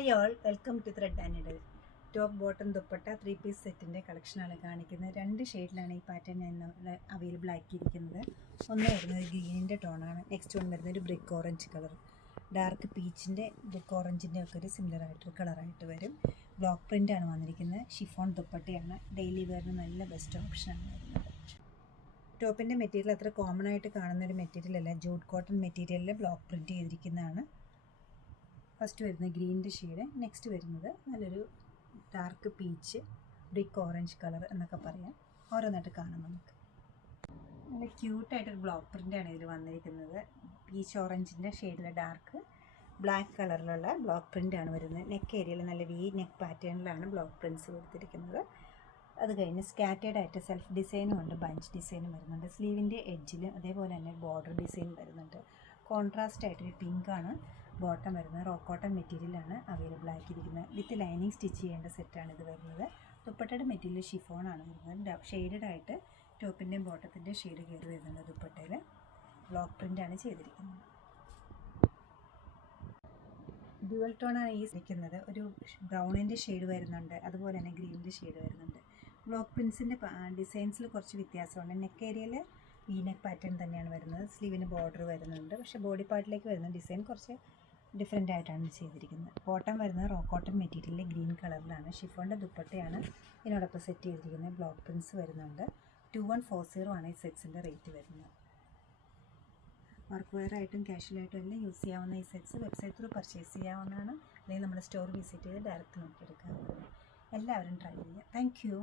Hi all, welcome to thread and needle. Top bottom dupatta 3-പീസ് സെറ്റിൻ്റെ കളക്ഷനാണ് കാണിക്കുന്നത്. 2 ഷെയ്ഡിലാണ് ഈ പാറ്റേൺ ഞാൻ അവൈലബിൾ ആക്കിയിരിക്കുന്നത്. ഒന്ന് വരുന്നത് ഗ്രീനിൻ്റെ ടോണാണ്, നെക്സ്റ്റ് വൺ വരുന്നത് ഒരു ബ്രിക്ക് ഓറഞ്ച് കളർ. ഡാർക്ക് പീച്ചിൻ്റെ ബ്രിക്ക് ഓറഞ്ചിൻ്റെ ഒക്കെ ഒരു സിമിലർ ആയിട്ടൊരു കളറായിട്ട് വരും. ബ്ലോക്ക് പ്രിൻ്റാണ് വന്നിരിക്കുന്നത്. ഷിഫോൺ ദുപ്പട്ടയാണ്. ഡെയിലി വെയറിന് നല്ല ബെസ്റ്റ് ഓപ്ഷനാണ് വരുന്നത്. ടോപ്പിൻ്റെ മെറ്റീരിയൽ അത്ര കോമൺ ആയിട്ട് കാണുന്നൊരു മെറ്റീരിയൽ അല്ല. ജൂട്ട് കോട്ടൺ മെറ്റീരിയലിൽ ബ്ലോക്ക് പ്രിൻറ്റ് ചെയ്തിരിക്കുന്നതാണ്. ഫസ്റ്റ് വരുന്നത് ഗ്രീനിൻ്റെ ഷെയ്ഡ്, നെക്സ്റ്റ് വരുന്നത് നല്ലൊരു dark peach, brick orange colour എന്നൊക്കെ പറയാം. ഓരോന്നായിട്ട് കാണാം നമുക്ക്. നല്ല ക്യൂട്ടായിട്ടൊരു ബ്ലോക്ക് പ്രിൻ്റാണ് ഇതിൽ വന്നിരിക്കുന്നത്. പീച്ച് ഓറഞ്ചിൻ്റെ ഷെയ്ഡിൽ ഡാർക്ക് ബ്ലാക്ക് കളറിലുള്ള ബ്ലോക്ക് പ്രിൻ്റാണ് വരുന്നത്. നെക്ക് ഏരിയയിൽ നല്ല വി നെക്ക് പാറ്റേണിലാണ് ബ്ലോക്ക് പ്രിൻറ്റ്സ് കൊടുത്തിരിക്കുന്നത്. അത് കഴിഞ്ഞ് സ്കാറ്റേഡ് ആയിട്ട് സെൽഫ് ഡിസൈനും ഉണ്ട്, ബഞ്ച് ഡിസൈനും വരുന്നുണ്ട്. സ്ലീവിൻ്റെ എഡ്ജിൽ അതേപോലെ തന്നെ ബോർഡർ ഡിസൈൻ വരുന്നുണ്ട്. കോൺട്രാസ്റ്റ് ആയിട്ടൊരു പിങ്കാണ് ബോട്ടം വരുന്നത്. റോ കോട്ടൺ മെറ്റീരിയലാണ് അവൈലബിൾ ആക്കിയിരിക്കുന്നത്. വിത്ത് ലൈനിങ് സ്റ്റിച്ച് ചെയ്യേണ്ട സെറ്റാണ് ഇത് വരുന്നത്. ദുപ്പട്ടയുടെ മെറ്റീരിയൽ ഷിഫോണാണ് വരുന്നത്. ഷെയ്ഡഡ് ആയിട്ട് ടോപ്പിൻ്റെയും ബോട്ടത്തിൻ്റെ ഷെയ്ഡ് കയറി വരുന്നുണ്ട്. ദുപ്പട്ടയിൽ ബ്ലോക്ക് പ്രിൻ്റാണ് ചെയ്തിരിക്കുന്നത്. ഡ്യുവൽ ടോണാണ് ഈ ഇരിക്കുന്നത്. ഒരു ബ്രൗണിൻ്റെ ഷെയ്ഡ് വരുന്നുണ്ട്, അതുപോലെ തന്നെ ഗ്രീനിൻ്റെ ഷെയ്ഡ് വരുന്നുണ്ട്. ബ്ലോക്ക് പ്രിൻസിൻ്റെ ഡിസൈൻസിൽ കുറച്ച് വ്യത്യാസമുണ്ട്. നെക്ക് ഏരിയയിൽ വി നെക്ക് പാറ്റേൺ തന്നെയാണ് വരുന്നത്. സ്ലീവിന് ബോർഡർ വരുന്നുണ്ട്, പക്ഷേ ബോഡി പാർട്ടിലേക്ക് വരുന്ന ഡിസൈൻ കുറച്ച് ഡിഫറെൻ്റ് ആയിട്ടാണ് ചെയ്തിരിക്കുന്നത്. ബോട്ടം വരുന്നത് റോ കോട്ടൺ മെറ്റീരിയലിൽ ഗ്രീൻ കളറിലാണ്. ഷിഫോണിൻ്റെ ദുപ്പട്ടയാണ് ഇതിനോടൊപ്പം സെറ്റ് ചെയ്തിരിക്കുന്നത്. ബ്ലോക്ക് പ്രിൻസ് വരുന്നുണ്ട്. 2140 ആണ് ഈ സെറ്റ്സിൻ്റെ റേറ്റ് വരുന്നത്. വർക്ക് വെയർ ആയിട്ടും കാഷ്വലായിട്ടും എല്ലാം യൂസ് ചെയ്യാവുന്ന ഈ സെറ്റ്സ് വെബ്സൈറ്റ് ത്രൂ പർച്ചേസ് ചെയ്യാവുന്നതാണ്. അല്ലെങ്കിൽ നമ്മുടെ സ്റ്റോർ വിസിറ്റ് ചെയ്ത് ഡയറക്റ്റ് നോക്കിയെടുക്കാവുന്നതാണ്. എല്ലാവരും ട്രൈ ചെയ്യുക. Thank you.